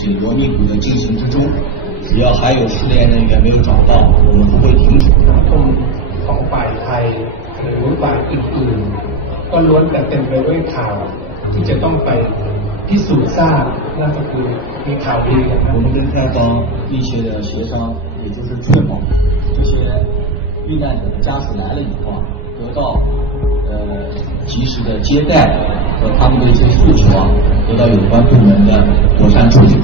紧锣密鼓的进行之中，只要还有失联人员没有找到，我们不会停止。ของฝ่ายไทยหรือฝ่ายอื่นๆก็ล้วนแต่เต็มไปด้วยข่าวที่จะต้องไปพิสูจน์ทราบนั่นก็คือมีข่าวดี我们跟开方密切的协商，也就是确保这些遇难者的家属来了以后得到及时的接待和他们的一些诉求得到有关部门的妥善处理。